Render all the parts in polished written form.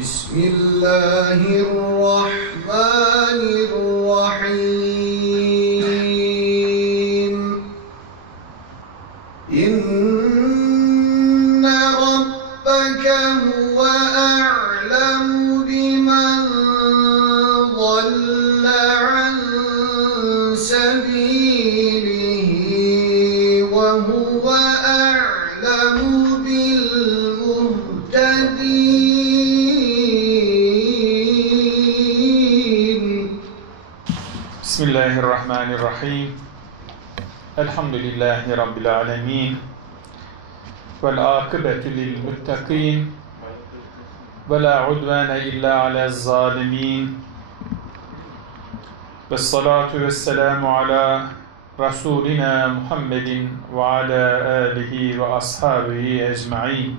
بسم الله الرحمن الرحيم إن ربك هو أعلم بمن ضل عن سبيله وهو أعلم بالمهتدين. بسم الله الرحمن الرحيم. الحمد لله رب العالمين والعاقبة للمتقين ولا عدوان إلا على الظالمين والصلاة والسلام على رسولنا محمد وعلى آله وأصحابه أجمعين.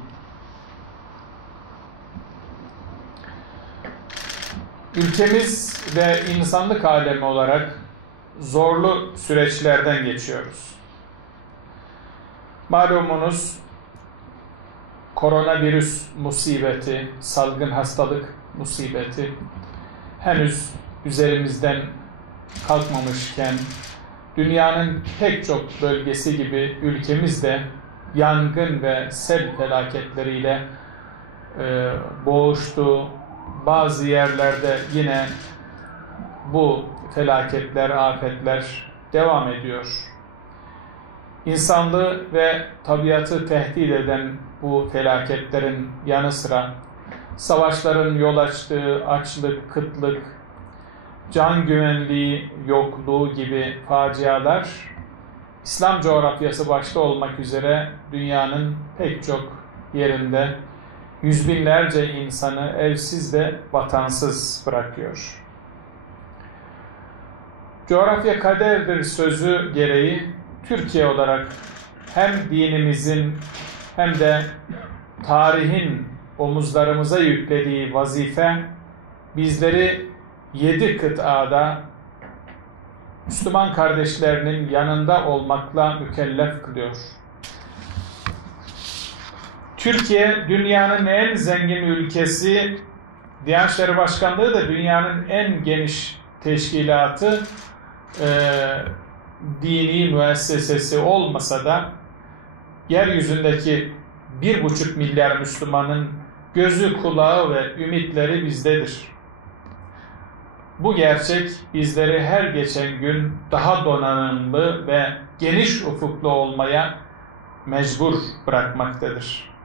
Ülkemiz ve insanlık alemi olarak zorlu süreçlerden geçiyoruz. Malumunuz koronavirüs musibeti, salgın hastalık musibeti henüz üzerimizden kalkmamışken dünyanın pek çok bölgesi gibi ülkemiz de yangın ve sel felaketleriyle boğuştu. Bazı yerlerde yine bu felaketler, afetler devam ediyor. İnsanlığı ve tabiatı tehdit eden bu felaketlerin yanı sıra savaşların yol açtığı açlık, kıtlık, can güvenliği yokluğu gibi facialar İslam coğrafyası başta olmak üzere dünyanın pek çok yerinde yüz binlerce insanı evsiz ve vatansız bırakıyor. Coğrafya kaderdir sözü gereği Türkiye olarak hem dinimizin hem de tarihin omuzlarımıza yüklediği vazife bizleri 7 kıtada Müslüman kardeşlerinin yanında olmakla mükellef kılıyor. Türkiye dünyanın en zengin ülkesi, Diyanet İşleri Başkanlığı da dünyanın en geniş teşkilatı, dini müessesesi olmasa da yeryüzündeki 1,5 milyar Müslümanın gözü, kulağı ve ümitleri bizdedir. Bu gerçek bizleri her geçen gün daha donanımlı ve geniş ufuklu olmaya mecbur bırakmaktadır.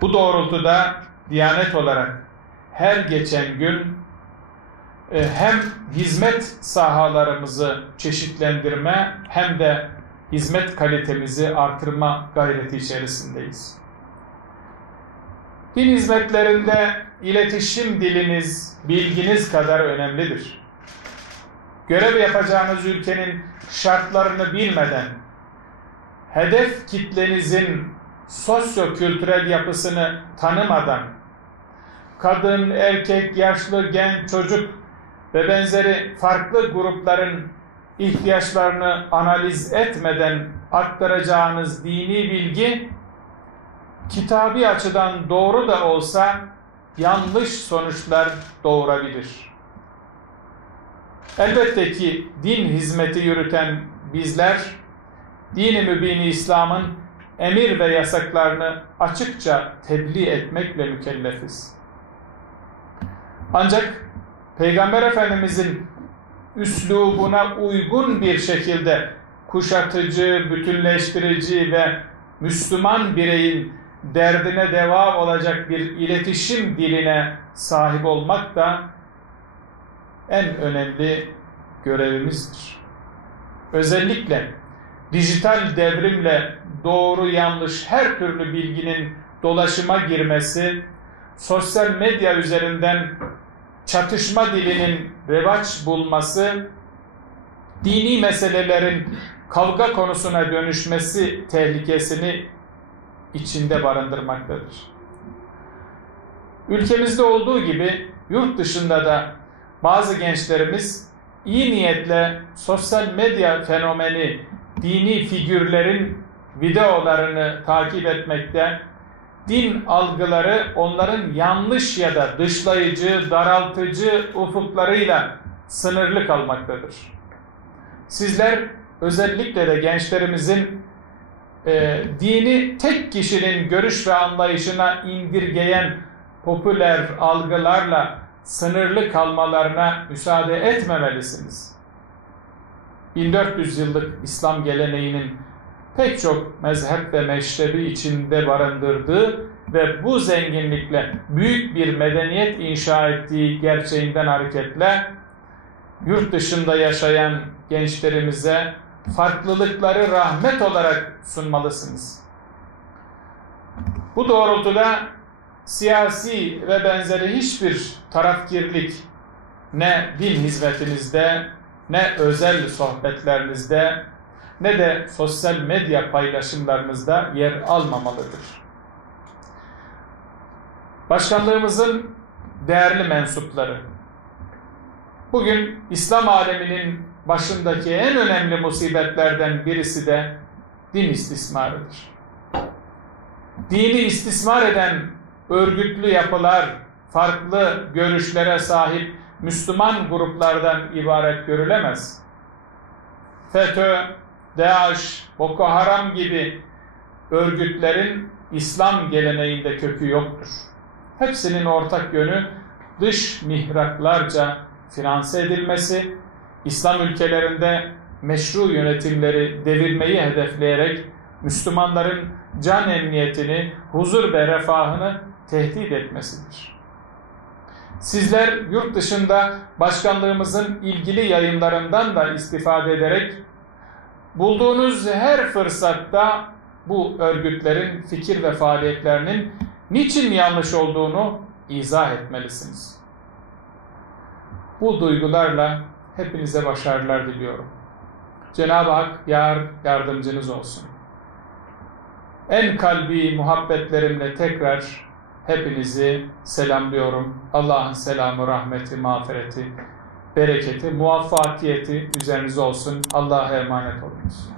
Bu doğrultuda Diyanet olarak her geçen gün hem hizmet sahalarımızı çeşitlendirme hem de hizmet kalitemizi artırma gayreti içerisindeyiz. Din hizmetlerinde iletişim diliniz, bilginiz kadar önemlidir. Görev yapacağınız ülkenin şartlarını bilmeden, hedef kitlenizin sosyo-kültürel yapısını tanımadan, kadın, erkek, yaşlı, genç, çocuk ve benzeri farklı grupların ihtiyaçlarını analiz etmeden aktaracağınız dini bilgi, kitabi açıdan doğru da olsa yanlış sonuçlar doğurabilir. Elbette ki din hizmeti yürüten bizler, din-i mübin-i İslam'ın emir ve yasaklarını açıkça tebliğ etmekle mükellefiz. Ancak Peygamber Efendimizin üslubuna uygun bir şekilde kuşatıcı, bütünleştirici ve Müslüman bireyin derdine deva olacak bir iletişim diline sahip olmak da en önemli görevimizdir. Özellikle dijital devrimle doğru yanlış her türlü bilginin dolaşıma girmesi, sosyal medya üzerinden çatışma dilinin revaç bulması, dini meselelerin kavga konusuna dönüşmesi tehlikesini içinde barındırmaktadır. Ülkemizde olduğu gibi yurt dışında da bazı gençlerimiz iyi niyetle sosyal medya fenomeni dini figürlerin videolarını takip etmekte, din algıları onların yanlış ya da dışlayıcı, daraltıcı ufuklarıyla sınırlı kalmaktadır. Sizler özellikle de gençlerimizin dini tek kişinin görüş ve anlayışına indirgeyen popüler algılarla sınırlı kalmalarına müsaade etmemelisiniz. 1400 yıllık İslam geleneğinin pek çok mezhep ve meşrebi içinde barındırdığı ve bu zenginlikle büyük bir medeniyet inşa ettiği gerçeğinden hareketle yurt dışında yaşayan gençlerimize farklılıkları rahmet olarak sunmalısınız. Bu doğrultuda siyasi ve benzeri hiçbir tarafkirlik ne din hizmetinizde, ne özel sohbetlerinizde, ne de sosyal medya paylaşımlarınızda yer almamalıdır. Başkanlığımızın değerli mensupları, bugün İslam aleminin başındaki en önemli musibetlerden birisi de din istismarıdır. Dini istismar eden örgütlü yapılar, farklı görüşlere sahip Müslüman gruplardan ibaret görülemez. FETÖ, DAEŞ, Boko Haram gibi örgütlerin İslam geleneğinde kökü yoktur. Hepsinin ortak yönü dış mihraklarca finanse edilmesi, İslam ülkelerinde meşru yönetimleri devirmeyi hedefleyerek Müslümanların can emniyetini, huzur ve refahını tehdit etmesidir. Sizler yurt dışında başkanlığımızın ilgili yayınlarından da istifade ederek bulduğunuz her fırsatta bu örgütlerin fikir ve faaliyetlerinin niçin yanlış olduğunu izah etmelisiniz. Bu duygularla hepinize başarılar diliyorum. Cenab-ı Hak yar yardımcınız olsun. En kalbi muhabbetlerimle tekrar hepinizi selamlıyorum. Allah'ın selamı, rahmeti, mağfireti, bereketi, muvaffakiyeti üzerinize olsun. Allah'a emanet olunuz.